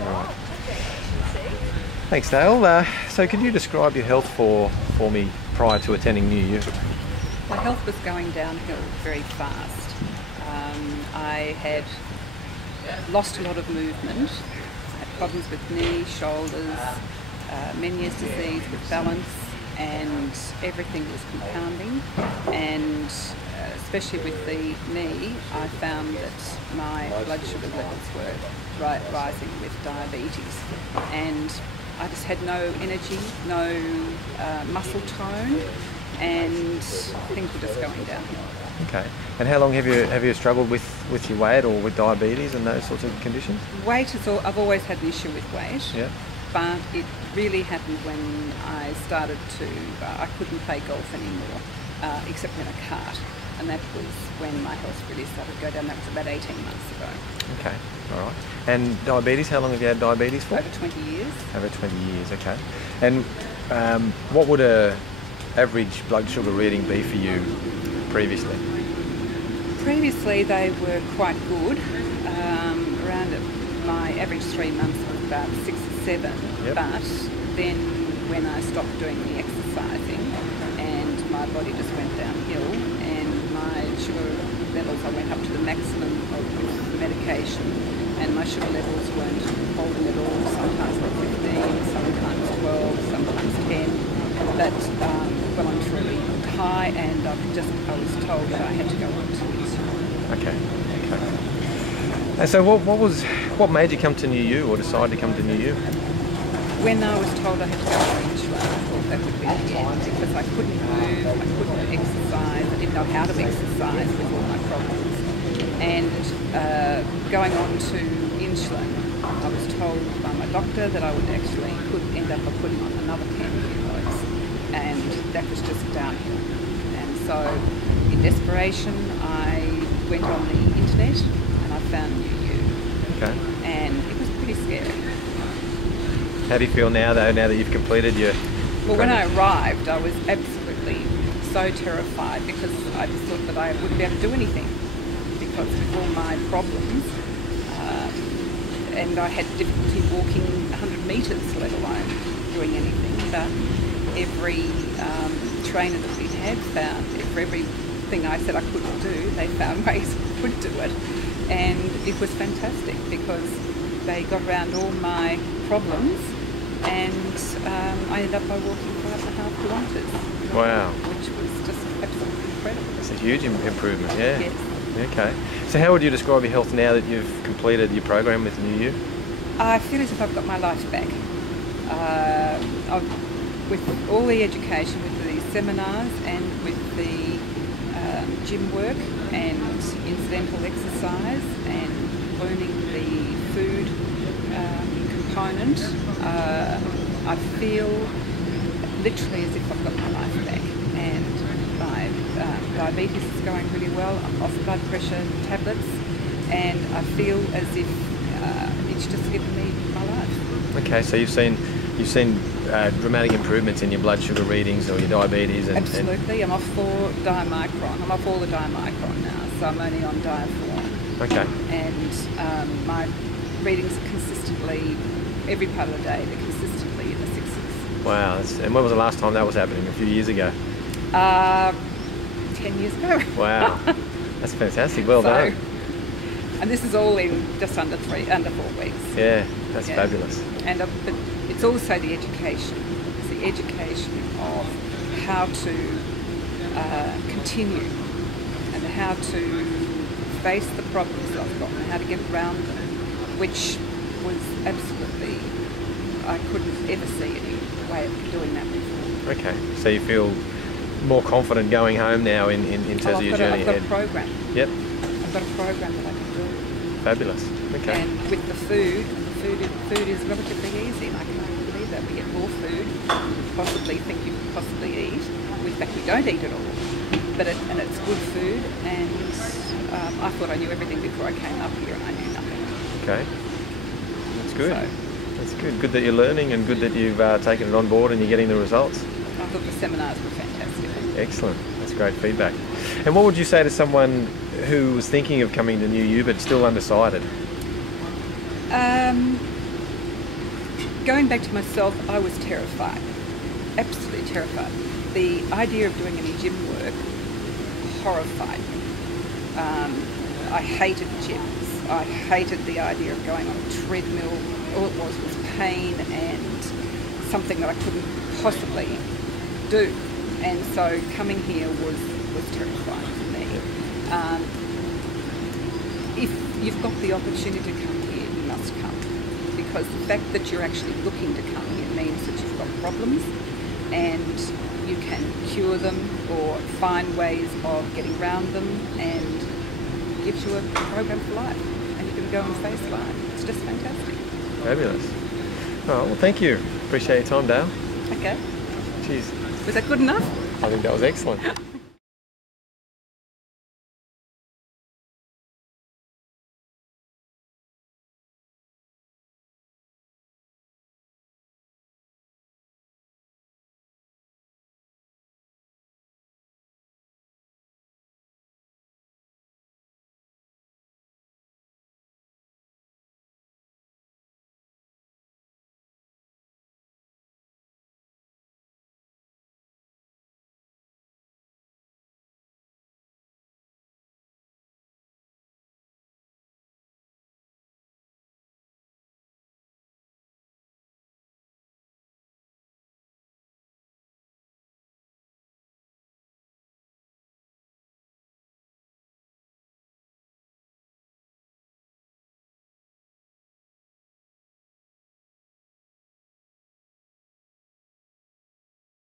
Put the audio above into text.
Right. Thanks, Dale. So could you describe your health for me prior to attending NuYu? My health was going downhill very fast. I had lost a lot of movement. I had problems with knee, shoulders, Meniere's disease with balance, and everything was compounding. And especially with the knee, I found that my blood sugar levels were rising with diabetes. And I just had no energy, no muscle tone, and things were just going downhill. Okay. And how long have you struggled with your weight or with diabetes and those sorts of conditions? Weight I've always had an issue with weight. Yeah. But it really happened when I started to, I couldn't play golf anymore, except in a cart. And that was when my health really started to go down. That was about 18 months ago. Okay, all right. And diabetes, how long have you had diabetes for? Over 20 years. Over 20 years, okay. And what would a average blood sugar reading be for you previously? Previously they were quite good. Around my average 3 months was about 6 or 7. Yep. But then when I stopped doing the exercising and my body just went downhill and my sugar levels, I went up to the maximum of medication and my sugar levels weren't holding at all. Sometimes they were 15, sometimes 12, sometimes 10. But well and truly high, and I was told that I had to go on to insulin. Okay. And so what made you come to NuYu or decide to come to NuYu? When I was told I had to go on insulin, I thought that would be the end, because I couldn't move, I couldn't exercise, I didn't know how to exercise with all my problems. And going on to insulin, I was told by my doctor that I could end up putting on another 10 kilos, and that was just downhill. And so, in desperation, I went on the internet and I found NuYu. Okay. And it was pretty scary. How do you feel now, though, now that you've completed your... Well, when I arrived, I was absolutely so terrified, because I just thought that I wouldn't be able to do anything because of all my problems. And I had difficulty walking 100 metres, let alone doing anything. But every trainer that we had found, for everything I said I couldn't do, they found ways I could do it. And it was fantastic, because they got around all my problems, and I ended up by walking 5.5 kilometres. Wow. Which was just absolutely incredible. It's a huge improvement, yeah. Yes. Okay. So how would you describe your health now that you've completed your program with NuYu? I feel as if I've got my life back. With all the education, with the seminars and with the gym work and incidental exercise and learning the food component, I feel literally as if I've got my life back. And my diabetes is going really well. I'm off blood pressure tablets, and I feel as if it's just given me my life. Okay, so you've seen dramatic improvements in your blood sugar readings or your diabetes. Absolutely. I'm off for diamicron. I'm off all the diamicron now, so I'm only on diaform. Okay. And my readings are consistently, every part of the day, they're consistently in the 6s. Wow. And when was the last time that was happening? A few years ago? 10 years ago. Wow. That's fantastic. Well done. And this is all in just under 4 weeks. Yeah, that's fabulous. And but it's also the education. It's the education of how to continue and how to face the problems that I've got and how to get around them, which was absolutely, I couldn't ever see any way of doing that before. Okay, so you feel more confident going home now in terms of your journey ahead? I've got a program. Yep. I've got a program that I can do. Fabulous. Okay. And with the food is relatively easy, and I can't believe that. We get more food than you possibly think you could possibly eat. In fact, we don't eat it all. But it's good food, and I thought I knew everything before I came up here, and I knew nothing. Okay. That's good. That's good. Good that you're learning, and good that you've taken it on board and you're getting the results. I thought the seminars were fantastic. Excellent. That's great feedback. And what would you say to someone who was thinking of coming to NuYu but still undecided? Going back to myself, I was terrified, absolutely terrified. The idea of doing any gym work horrified me. I hated gyms. I hated the idea of going on a treadmill. All it was pain and something that I couldn't possibly do. And so coming here was terrifying for me. If you've got the opportunity to come here, you must come. Because the fact that you're actually looking to come here means that you've got problems and you can cure them or find ways of getting around them, and gives you a program for life, and you can go and face life. It's just fantastic. Fabulous. Oh, well, thank you. Appreciate your time, Dale. Okay. Cheers. Was that good enough? I think that was excellent.